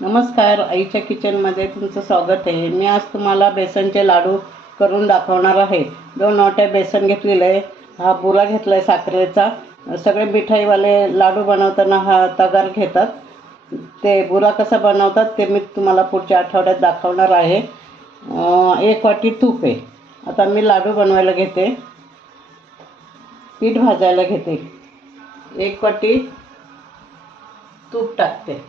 नमस्कार, आईच्या किचनमध्ये तुमचं स्वागत आहे. मी आज तुम्हाला बेसनचे लाडू करून दाखवणार आहे. 2 वाट्या बेसन घेतलेलं आहे. हा बुरा घेतला आहे साखरेचा. सगळे मिठाईवाले लाडू बनवताना हा तगार घेतात. ते बुरा कसा बनवतात ते मी तुम्हाला पुढच्या आठवड्यात दाखवणार आहे. 1 वाटी तूप आहे. आता मी लाडू बनवायला घेते. पीठ भाजायला घेते. 1 वाटी तूप टाकते.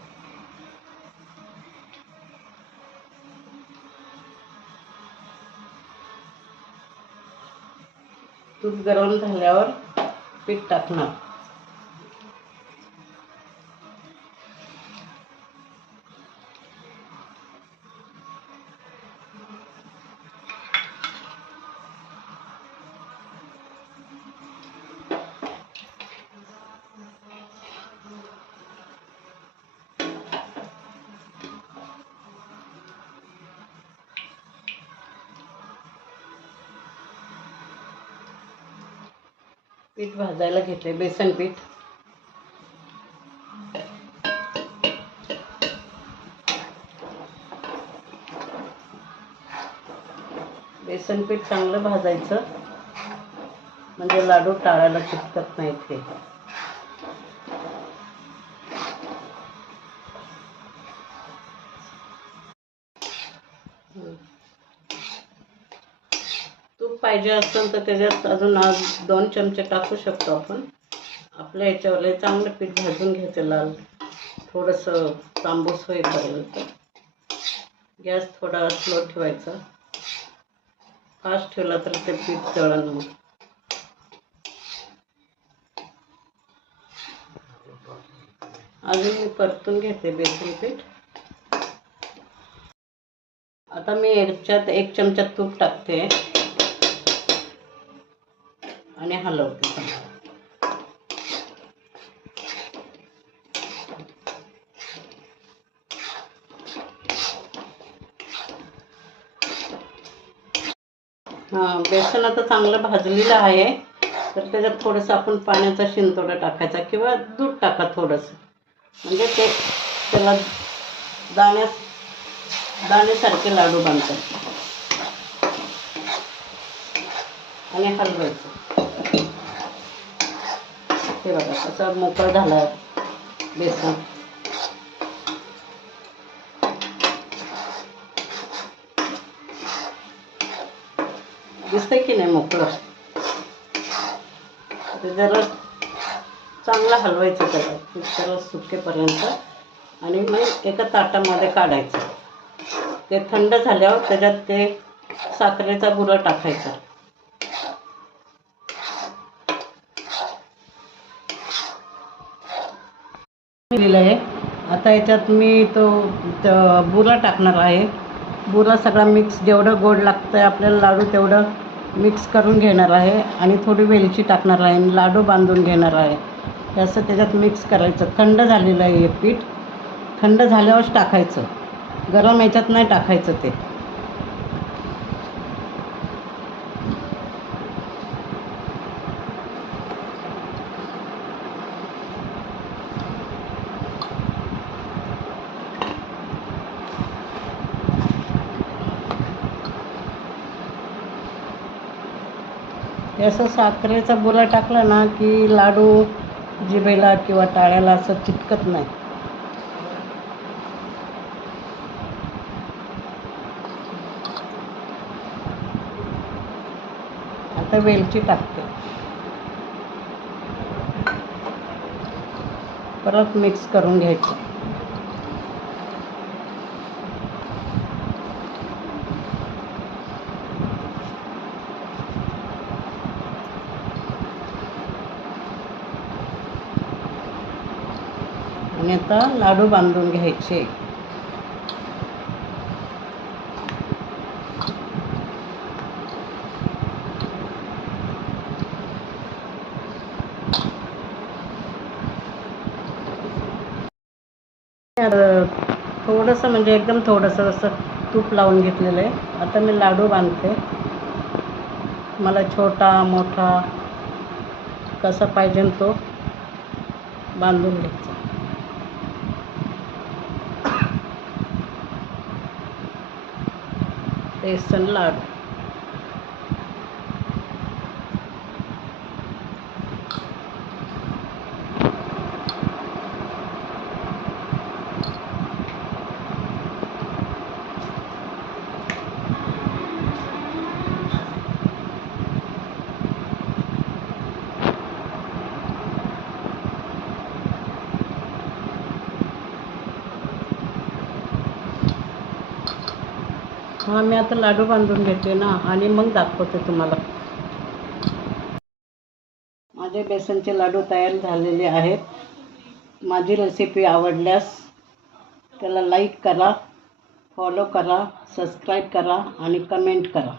तूप गरम झाल्यावर पीठ टाकणार. पीठ भाजायला घेतले. बेसन पीठ चांगलं भाजायचं म्हणजे लाडू टाळायला चिकटत नाहीत. ते तूप पाहिजे असेल तर त्याच्यात अजून 2 चमचे टाकू शकतो आपण. आपल्या याच्यावर चांगलं पीठ भाजून घ्यायचं लाल, थोडंसं तांबूस होईपर्यंत. गॅस थोडा स्लो ठेवायचा. फास्ट ठेवला तर ते पीठ तळण. मग अजून मी परतून घेते बेसन पीठ. आता मी याच्यात 1 चमचा तूप टाकते आणि हलवते. बेसन आता चांगलं भाजलेलं आहे. तर त्याच्यात थोडंसं आपण पाण्याचा शिंतोडा टाकायचा किंवा दूध टाका थोडंसं, म्हणजे ते त्याला दाण्यासारखे लाडू बांधतात. आणि हलवायचं. हे बघा कसं मोकळं झालं बेसन. दिसतंय की नाही मोकळं. ते जरा चांगलं हलवायचं त्याला सर्व सुकेपर्यंत आणि मग एका ताटामध्ये काढायचं. ते थंड झाल्यावर त्याच्यात ते साखरेचा बुरा टाकायचा. दिलेलं आहे. आता याच्यात मी तो बुरा टाकणार आहे. बुरा सगळा मिक्स, जेवढं गोड लागतं आपल्याला लाडू तेवढं मिक्स करून घेणार आहे आणि थोडी वेलची टाकणार आहे. लाडू बांधून घेणार आहे. हे असं त्याच्यात मिक्स करायचं. थंड झालेलं आहे हे पीठ. थंड झाल्यावरच टाकायचं, गरम याच्यात नाही टाकायचं. ते असं साखरेचा बुरा टाकला ना की लाडू जिभेला किंवा टाळ्याला असं चिटकत नाही. आता वेलची टाकते. परत मिक्स करून घ्यायचं. आणि आता लाडू बांधून घ्यायचे. थोडंसं म्हणजे एकदम थोडंसं असं तूप लावून घेतलेलं आहे. आता मी लाडू बांधते. मला छोटा मोठा कसा पाहिजे तो बांधून घ्यायचा. बेसन लाडू. हा मी आता लाडू बांधून घेते ना आणि मग दाखवते तुम्हाला. माझे बेसनचे लाडू तयार झालेले आहेत. माझी रेसिपी आवडल्यास त्याला लाईक करा, फॉलो करा, सबस्क्राईब करा आणि कमेंट करा.